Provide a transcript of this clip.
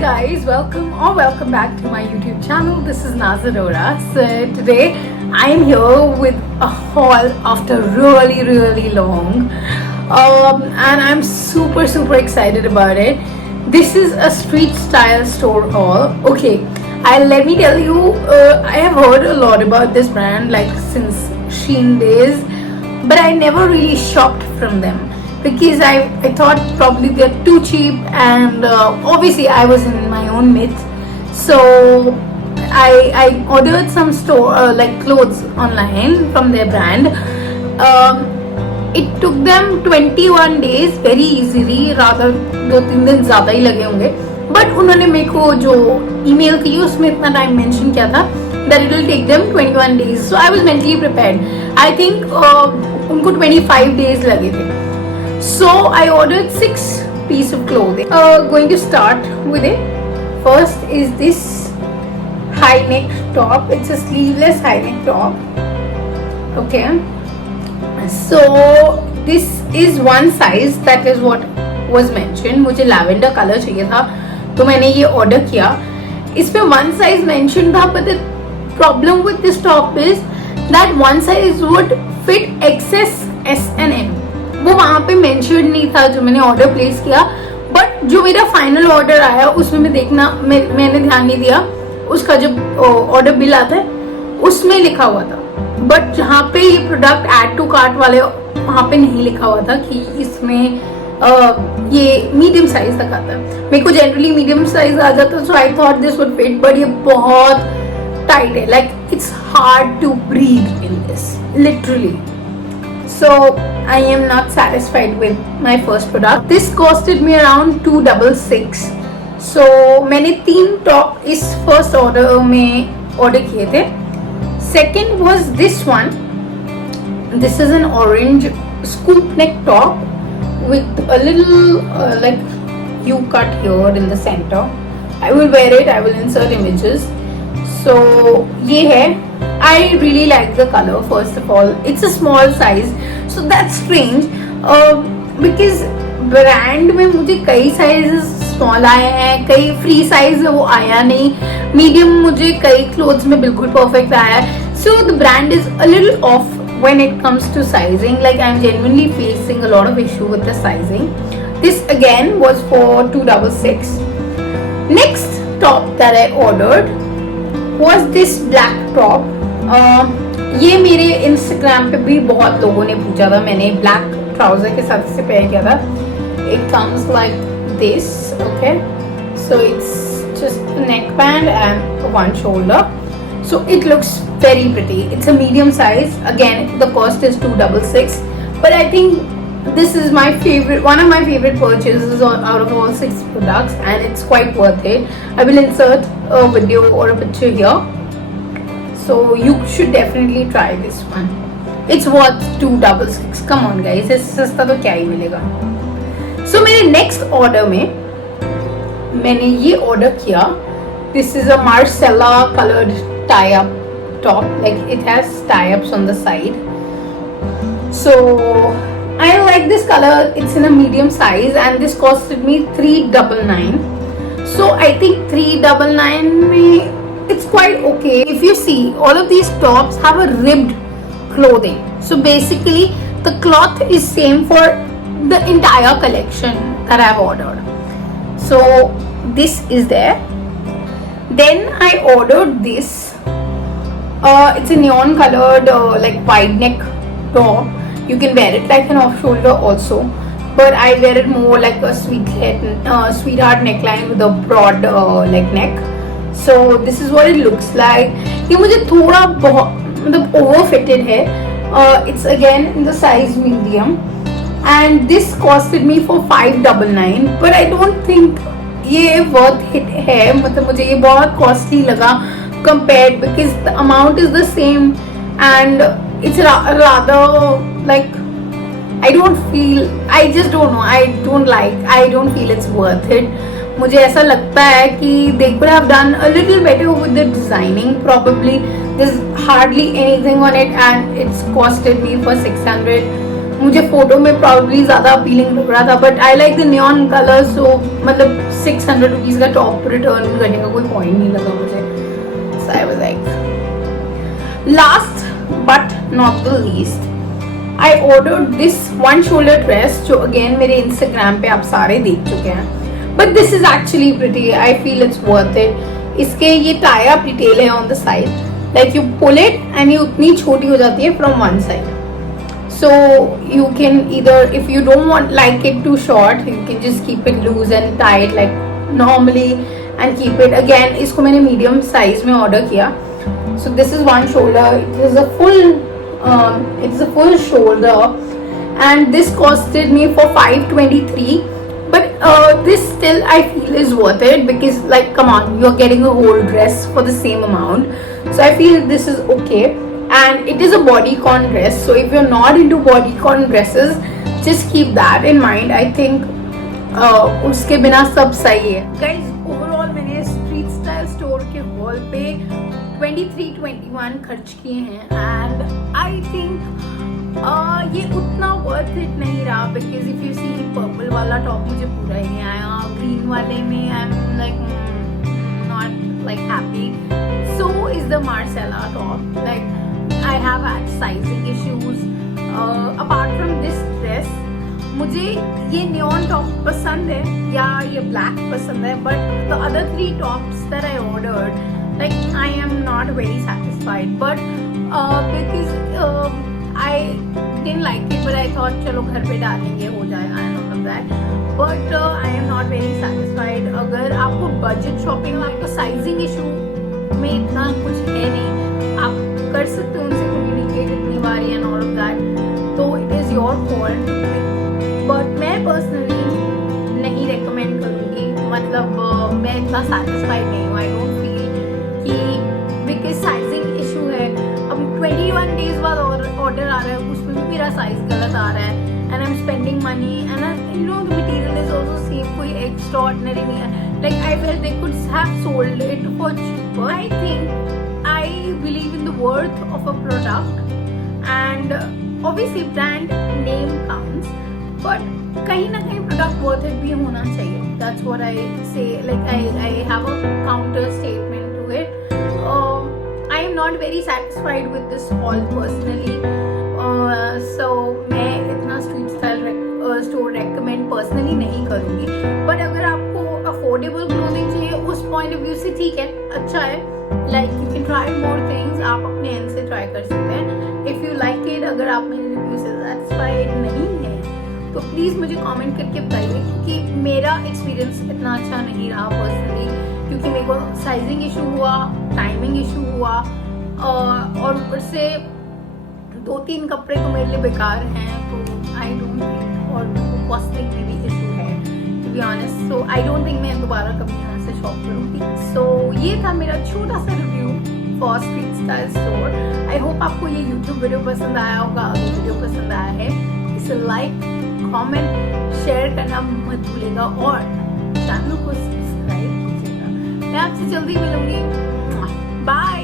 guys, welcome back to my YouTube channel. This is Nazarora. So today I am here with a haul after really long, and I'm super excited about it. This is a street style store haul. Okay, let me tell you, I have heard a lot about this brand like since Shein days, but I never really shopped from them because I thought probably they're too cheap, and obviously I was in my own myth. So I ordered some like clothes online from their brand. It took them 21 days very easily, rather 2-3 दिन ज़्यादा ही लगे होंगे, but उन्होंने मेरे को जो email की उसमें इतना टाइम मेंशन किया था that it will take them 21 days. So I was mentally prepared. I think उनको 25 days लगे थे. So I ordered 6 pieces of clothing. Going to start with it. First is this high neck top. It's a sleeveless high neck top. Okay. So this is one size. That is what was mentioned. मुझे lavender color चाहिए था, तो मैंने ये order किया. इसमें one size mentioned था, but the problem with this top is that one size would fit XS, S and M. वो वहाँ पे मेंशन नहीं था जो मैंने ऑर्डर प्लेस किया, बट जो मेरा फाइनल ऑर्डर आया उसमें मैं देखना मैंने ध्यान नहीं दिया, उसका जब ऑर्डर बिल आता है उसमें लिखा हुआ था, बट जहाँ पे ये प्रोडक्ट ऐड टू कार्ट वाले वहाँ पे नहीं लिखा हुआ था कि इसमें ये मीडियम साइज तक आता है. मेरे को जनरली मीडियम साइज आ जाता, so I thought this would fit, but ये बहुत टाइट है, like it's hard to breathe in this literally. So I am not satisfied with my first product. This costed me around 266. So मैंने 3 top इस first order में order किए थे. Second was this one. This is an orange scoop neck top with a little like U cut here in the center. I will wear it. I will insert images. So ये है. I really like the color. First of all, it's a small size, so that's strange. Because brand में मुझे कई sizes small आए हैं, कई free size वो आया नहीं, medium मुझे कई clothes में बिल्कुल perfect आया है. So the brand is a little off when it comes to sizing. Like I'm genuinely facing a lot of issue with the sizing. This again was for 266. Next top that I ordered was this black top. ये मेरे Instagram पे भी बहुत लोगों ने पूछा था. मैंने ब्लैक ट्राउजर के साथ इसे पेयर किया था. It comes like this. Okay, so it's just neck band and one shoulder. So it looks very pretty. It's a medium size. Again the cost is 266, but I think this is my favorite, one of my favorite purchases out of all 6 products, and it's quite worth it. I will insert a video or a picture here, so you should definitely try this one. It's worth 266. Come on guys, इससे सस्ता तो क्या ही मिलेगा. So मेरे next order में मैंने ये order किया. This is a Marcella colored tie-up top. Like it has tie-ups on the side. So I like this color. It's in a medium size, and this costed me 399. So I think 399 में it's quite okay. If you see, all of these tops have a ribbed clothing. So basically, the cloth is same for the entire collection that I've ordered. So this is there. Then I ordered this. It's a neon colored like wide neck top. You can wear it like an off shoulder also, but I wear it more like a sweetheart neckline with a broad like neck. So this is what it looks like. ये मुझे थोड़ा बहुत मतलब over fitted है. It's again in the size medium, and this costed me for 599. But I don't think ये worth it है. मतलब मुझे ये बहुत costly लगा compared, because the amount is the same, and it's rather like I don't feel, I just don't know, I don't feel it's worth it. मुझे ऐसा लगता है कि they could have done a little better with the designing. Probably there's hardly anything on it, and it's costed me for 600. मुझे photo में probably ज्यादा appealing लग रहा था, but I like the neon colour, so मतलब 600 rupees का top return करने का कोई पॉइंट नहीं लगा मुझे. So I was like, last but not the least, I ordered this one shoulder dress जो again मेरे Instagram पे आप सारे देख चुके हैं, but this is actually pretty. I feel it's worth it. इसके ये tie up detail है on the side, like you pull it and ये उतनी छोटी हो जाती है from one side. So you can either, if you don't want like it too short, you can just keep it loose and tie it like normally and keep it. Again इसको मैंने medium size में order किया. So this is one shoulder. It is a full it's a full shoulder and this costed me for 523, but this still I feel is worth it because like come on, you're getting a whole dress for the same amount, so I feel this is okay. And it is a bodycon dress, so if you're not into bodycon dresses, just keep that in mind. I think उसके बिना सब सही है. Guys, overall मैंने street style store के hall पे 23-21 खर्च किए हैं एंड आई थिंक ये उतना वर्थ इट नहीं रहा, because if you see purple वाला टॉप मुझे पूरा ही नहीं आया, ग्रीन वाले में I am like not like happy. So is the Marcela top, like I have had sizing issues. Apart from this dress मुझे ये नियॉन टॉप पसंद है या ये ब्लैक पसंद है, but the other 3 tops that I ordered, like I am not very satisfied, but because I didn't like it, but I thought चलो घर पे डालेंगे हो जाएगा and all of that, but I am not very satisfied. अगर आपको budget shopping में आपको साइजिंग इशू में इतना कुछ है नहीं, आप कर सकते हो उनसे कम्युनिकेट इतनी बार एंड ऑल ऑफ दैट, तो it is your fault, but मैं पर्सनली नहीं रेकमेंड करूँगी. मतलब मैं इतना सेटिस्फाइड नहीं हूँ. I don't because sizing issue है. अब 21 डेज बाद ऑर्डर आ रहा है, उसमें भी मेरा साइज गलत आ रहा है and I am spending money and you know the material is also same, कोई एक्स्ट्रा ऑर्डिनरी नहीं है. Like I felt they could have sold it for cheaper. I think I believe in the worth of a product and obviously brand name counts, but कहीं ना कहीं product worth it भी होना चाहिए. That's what I say. Like I have a counter statement to it. I am not very satisfied with this haul personally, so मैं इतना street style store recommend personally नहीं करूँगी. बट अगर आपको affordable clothing चाहिए उस पॉइंट ऑफ व्यू से ठीक है, अच्छा है. Like you can try more things, आप अपने एंड से ट्राई कर सकते हैं इफ़ यू लाइक इट. अगर आप मेरे रिव्यू से सेटिस्फाइड नहीं है तो प्लीज़ मुझे कमेंट करके बताइए, क्योंकि मेरा एक्सपीरियंस इतना अच्छा नहीं रहा पर्सनली, क्योंकि मेरे को साइजिंग इशू हुआ, टाइमिंग इशू हुआ, और ऊपर से 2-3 कपड़े तो मेरे लिए बेकार हैं, तो आई डोंट थिंक, और कॉस्टिंग में भी इशू है to be honest. So I don't think मैं दोबारा कभी यहाँ से शॉप करूँगी. सो ये था मेरा छोटा सा review for street style store. I hope आपको ये यूट्यूब वीडियो पसंद आया होगा. अगर वीडियो पसंद आया है इसे लाइक, कमेंट, शेयर करना मत भूलेगा और चैनल को सब्सक्राइब कीजिएगा. मैं आपसे जल्दी मिलूंगी. बाय.